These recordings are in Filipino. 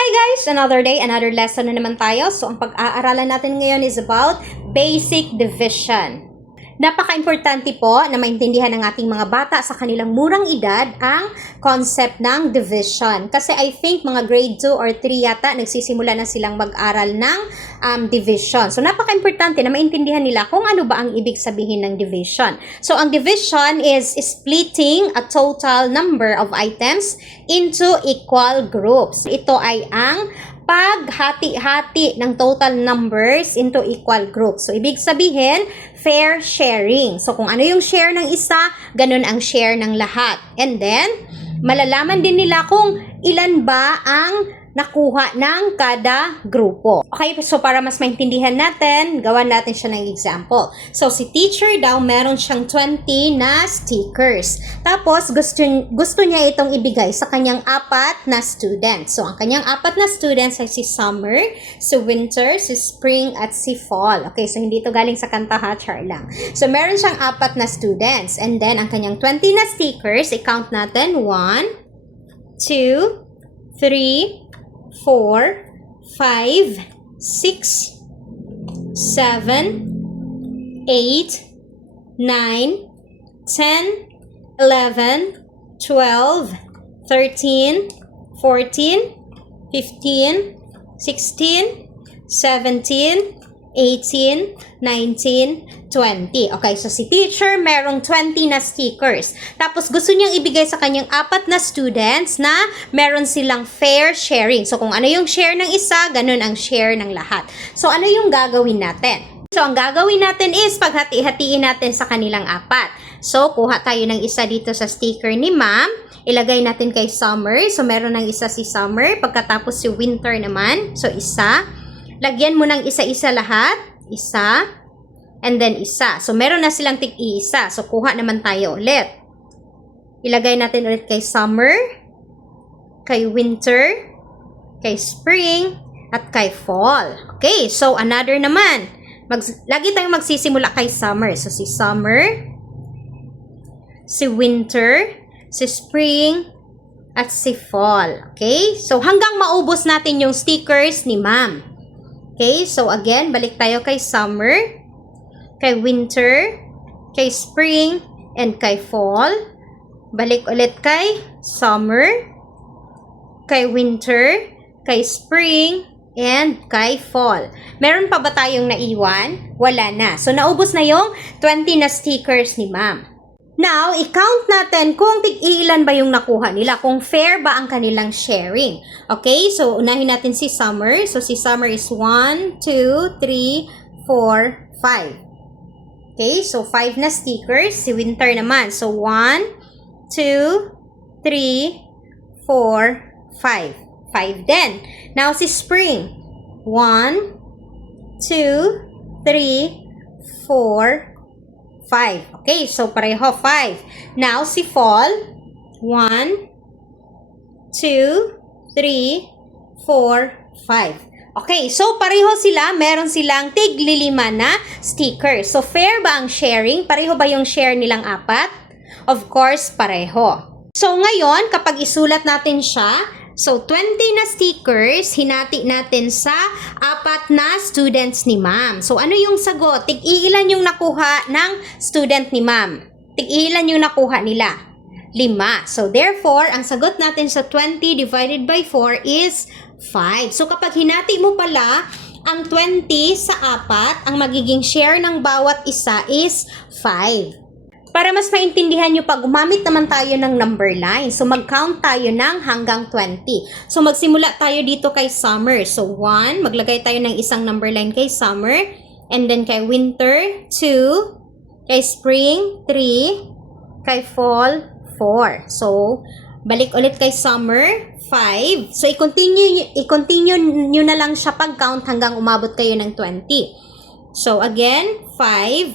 Hi guys! Another day, another lesson na naman tayo. So, ang pag-aaralan natin ngayon is about basic division. Napaka-importante po na maintindihan ng ating mga bata sa kanilang murang edad ang concept ng division. Kasi I think mga grade 2 or 3 yata nagsisimula na silang mag-aral ng division. So, napaka-importante na maintindihan nila kung ano ba ang ibig sabihin ng division. So, ang division is splitting a total number of items into equal groups. Ito ay ang paghati-hati ng total numbers into equal groups. So, ibig sabihin, fair sharing. So, kung ano yung share ng isa, ganun ang share ng lahat. And then, malalaman din nila kung ilan ba ang nakuha ng kada grupo. Okay, so para mas maintindihan natin, gawan natin siya ng example. So, si teacher daw, meron siyang 20 na stickers. Tapos, gusto niya itong ibigay sa kanyang 4 na students. So, ang kanyang 4 na students ay si Summer, si Winter, si Spring, at si Fall. Okay, so hindi ito galing sa kanta ha, char lang. So, meron siyang 4 na students. And then, ang kanyang 20 na stickers, i-count natin. 1, 2, 3, 4, 5, 6, 7, 8, 9, 10, 11, 12, 13, 14, 15, 16, 17, 18, 19, 20. Okay, so si teacher merong 20 na stickers. Tapos gusto niyang ibigay sa kanyang 4 na students na meron silang fair sharing. So kung ano yung share ng isa, ganun ang share ng lahat. So ano yung gagawin natin? So ang gagawin natin is paghati-hatiin natin sa kanilang 4. So kuha tayo ng isa dito sa sticker ni ma'am. Ilagay natin kay Summer. So meron ng isa si Summer. Pagkatapos si Winter naman. So isa. Lagyan mo ng isa-isa lahat. Isa. And then isa. So, meron na silang tig-isa. So, kuha naman tayo ulit. Ilagay natin ulit kay Summer, kay Winter, kay Spring, at kay Fall. Okay, so another naman. Lagi tayong magsisimula kay Summer. So, si Summer, si Winter, si Spring, at si Fall. Okay, so hanggang maubos natin yung stickers ni Ma'am. Okay, so again, balik tayo kay Summer, kay Winter, kay Spring, and kay Fall. Balik ulit kay Summer, kay Winter, kay Spring, and kay Fall. Meron pa ba tayong naiwan? Wala na. So, naubos na yung 20 na stickers ni Ma'am. Now, i-count natin kung tig-ilan ba yung nakuha nila, kung fair ba ang kanilang sharing. Okay, so unahin natin si Summer. So, si Summer is 1, 2, 3, 4, 5. Okay, so 5 na stickers. Si Winter naman. So, 1, 2, 3, 4, 5. 5 din. Now, si Spring. 1, 2, 3, 4, 5. Okay, so pareho 5. Now, si Fall. 1, 2, 3, 4, 5. Okay, so pareho sila, meron silang tig-5 na stickers. So, fair ba ang sharing? Pareho ba yung share nilang 4? Of course, pareho. So, ngayon, kapag isulat natin siya, so 20 na stickers, hinati natin sa 4 na students ni Ma'am. So, ano yung sagot? Tig-ilan yung nakuha ng student ni Ma'am? Tig-ilan yung nakuha nila? 5. So, therefore, ang sagot natin sa 20 divided by 4 is 5. So, kapag hinati mo pala ang 20 sa 4, ang magiging share ng bawat isa is 5. Para mas maintindihan nyo, pag gumamit naman tayo ng number line, so mag-count tayo ng hanggang 20. So, magsimula tayo dito kay Summer. So, 1, maglagay tayo ng isang number line kay Summer. And then kay Winter, 2. Kay Spring, 3. Kay Fall, 4. So, balik ulit kay Summer, 5. So, i-continue nyo na lang siya pag-count hanggang umabot kayo ng 20. So, again, 5,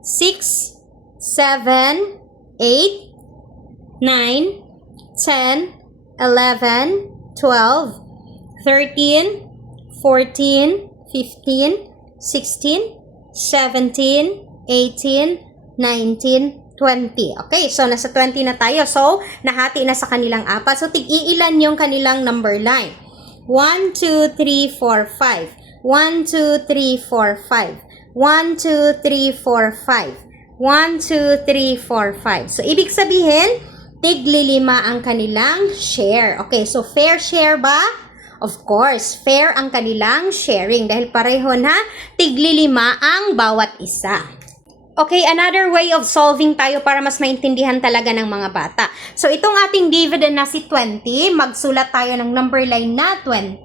6, 7, 8, 9, 10, 11, 12, 13, 14, 15, 16, 17, 18, 19, 20. Okay, so nasa 20 na tayo. So, nahati na sa kanilang 4. So, tig-iilan yung kanilang number line. 1, 2, 3, 4, 5. 1, 2, 3, 4, 5. 1, 2, 3, 4, 5. 1, 2, 3, 4, 5. So, ibig sabihin, tig-5 ang kanilang share. Okay, so fair share ba? Of course, fair ang kanilang sharing dahil pareho na tig-5 ang bawat isa. Okay, another way of solving tayo para mas maintindihan talaga ng mga bata. So, itong ating dividend na si 20, magsulat tayo ng number line na 20.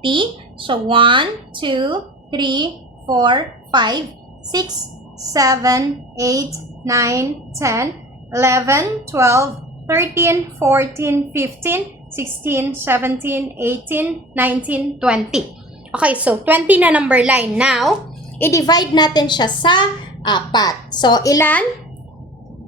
So, 1, 2, 3, 4, 5, 6, 7, 8, 9, 10, 11, 12, 13, 14, 15, 16, 17, 18, 19, 20. Okay, so 20 na number line. Now, i-divide natin siya sa 4. So, ilan?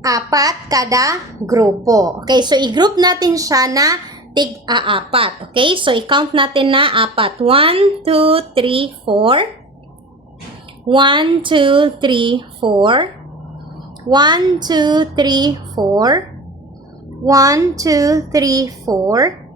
4 kada grupo. Okay, so i-group natin siya na tig-4. Okay, so i-count natin na 4. 1, 2, 3, 4. 1, 2, 3, 4. 1, 2, 3, 4. 1, 2, 3, 4.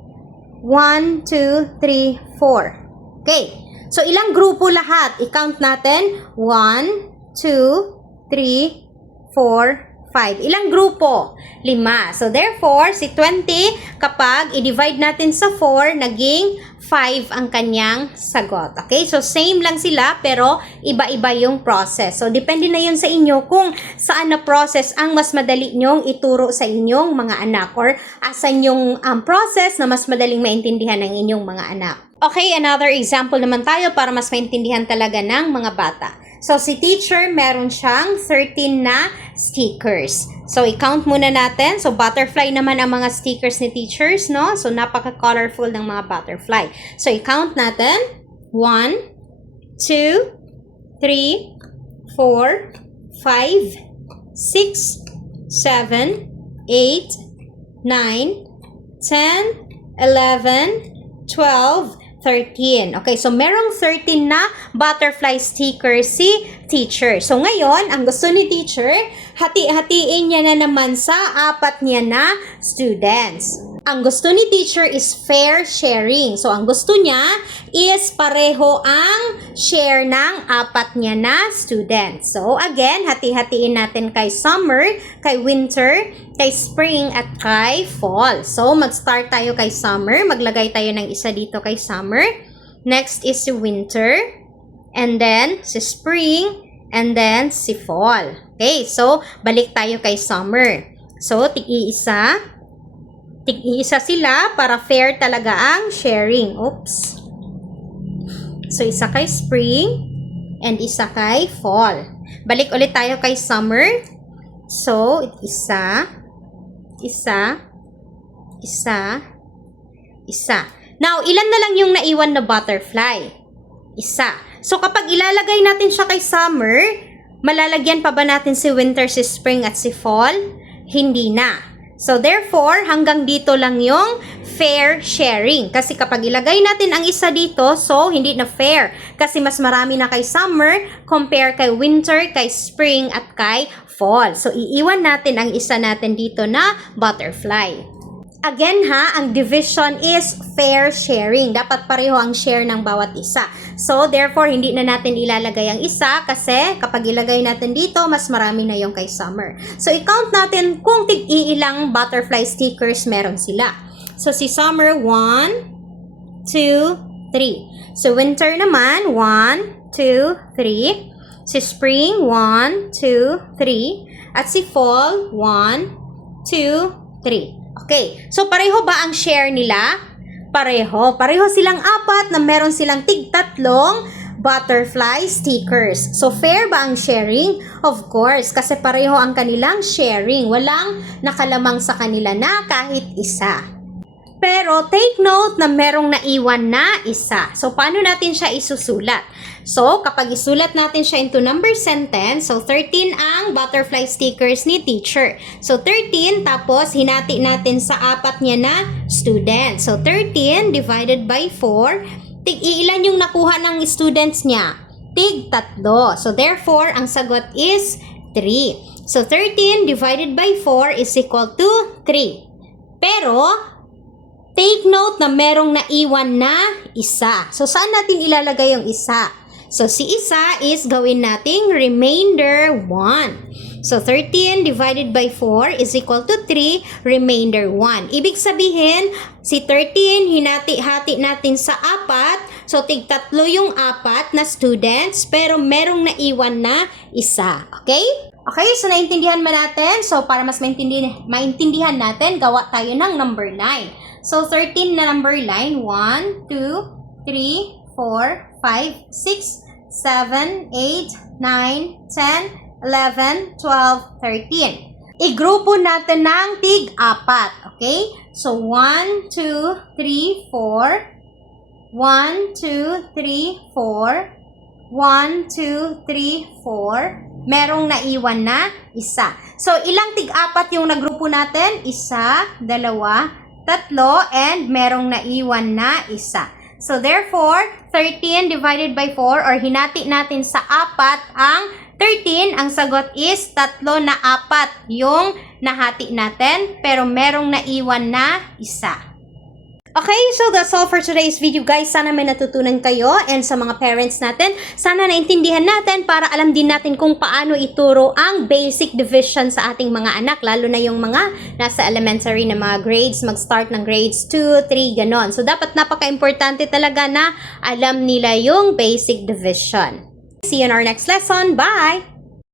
1, 2, 3, 4. Okay, so ilang grupo lahat? I-count natin. 1, 2, 3, 4, 5. Ilang grupo? 5. So, therefore, si 20, kapag i-divide natin sa 4, naging 5 ang kanyang sagot. Okay? So, same lang sila, pero iba-iba yung process. So, depende na yun sa inyo kung saan na process ang mas madali nyong ituro sa inyong mga anak or asan yung process na mas madaling maintindihan ng inyong mga anak. Okay, another example naman tayo para mas maintindihan talaga ng mga bata. So, si teacher, meron siyang 13 na stickers. So, i-count muna natin. So, butterfly naman ang mga stickers ni teachers, no? So, napaka-colorful ng mga butterfly. So, i-count natin. 1, 2, 3, 4, 5, 6, 7, 8, 9, 10, 11, 12, 13. Okay, so merong 13 na butterfly sticker si teacher. So ngayon, ang gusto ni teacher, hati-hatiin niya na naman sa 4 niya na students. Ang gusto ni teacher is fair sharing. So ang gusto niya is pareho ang share ng 4 niya na students. So again, hati-hatiin natin kay summer, kay winter, kay spring, at kay fall. So mag-start tayo kay summer. Maglagay tayo ng isa dito kay summer. Next is si winter. And then si spring. And then si fall. Okay, so balik tayo kay summer. So tig-iisa sila para fair talaga ang sharing. Oops. So, isa kay spring and isa kay fall. Balik ulit tayo kay summer. So, isa. Now, ilan na lang yung naiwan na butterfly? Isa. So, kapag ilalagay natin siya kay summer, malalagyan pa ba natin si winter, si spring, at si fall? Hindi na. So, therefore, hanggang dito lang yung fair sharing. Kasi kapag ilagay natin ang isa dito, so, hindi na fair. Kasi mas marami na kay summer compare kay winter, kay spring, at kay fall. So, iiwan natin ang isa natin dito na butterfly. Again ha, ang division is fair sharing. Dapat pareho ang share ng bawat isa. So, therefore, hindi na natin ilalagay ang isa kasi kapag ilagay natin dito, mas marami na yung kay summer. So, i-count natin kung tig-iilang butterfly stickers meron sila. So, si summer, 1, 2, 3. So, winter naman, 1, 2, 3. Si spring, 1, 2, 3. At si fall, 1, 2, 3. Okay, so pareho ba ang share nila? Pareho. Pareho silang 4 na meron silang tig-tatlong butterfly stickers. So, fair ba ang sharing? Of course, kasi pareho ang kanilang sharing. Walang nakalamang sa kanila na kahit isa. Pero, take note na merong naiwan na isa. So, paano natin siya isusulat? So, kapag isulat natin siya into number sentence, so 13 ang butterfly stickers ni teacher. So, 13, tapos hinati natin sa 4 niya na students. So, 13 divided by 4, tig-iilan yung nakuha ng students niya? Tig-3. So, therefore, ang sagot is 3. So, 13 divided by 4 is equal to 3. Pero, take note na merong naiwan na isa. So, saan natin ilalagay yung isa? So, si isa is gawin nating remainder 1. So, 13 divided by 4 is equal to 3, remainder 1. Ibig sabihin, si 13, hinati-hati natin sa 4. So, tig-tatlo yung 4 na students, pero merong naiwan na isa. Okay? Okay, so naintindihan ba natin? So, para mas maintindihan natin, gawa tayo ng number line. So, 13 na number line, 1, 2, 3, 4, 5, 6, 7, 8, 9, 10, 11, 12, 13. I-grupo natin ng tig-4. Okay? So, 1, 2, 3, 4. 1, 2, 3, 4. 1, 2, 3, 4. Merong naiwan na isa. So, ilang tig-4 yung nagrupo natin? Isa, dalawa, tatlo, and merong naiwan na isa. So, therefore, 13 divided by 4 or hinati natin sa 4 ang 13, ang sagot is 3 na 4 yung nahati natin, pero merong naiwan na isa. Okay, so that's all for today's video, guys. Sana may natutunan kayo, and sa mga parents natin, sana naintindihan natin para alam din natin kung paano ituro ang basic division sa ating mga anak, lalo na yung mga nasa elementary na mga grades, mag-start ng grades 2, 3, ganon. So, dapat napaka-importante talaga na alam nila yung basic division. See you in our next lesson. Bye!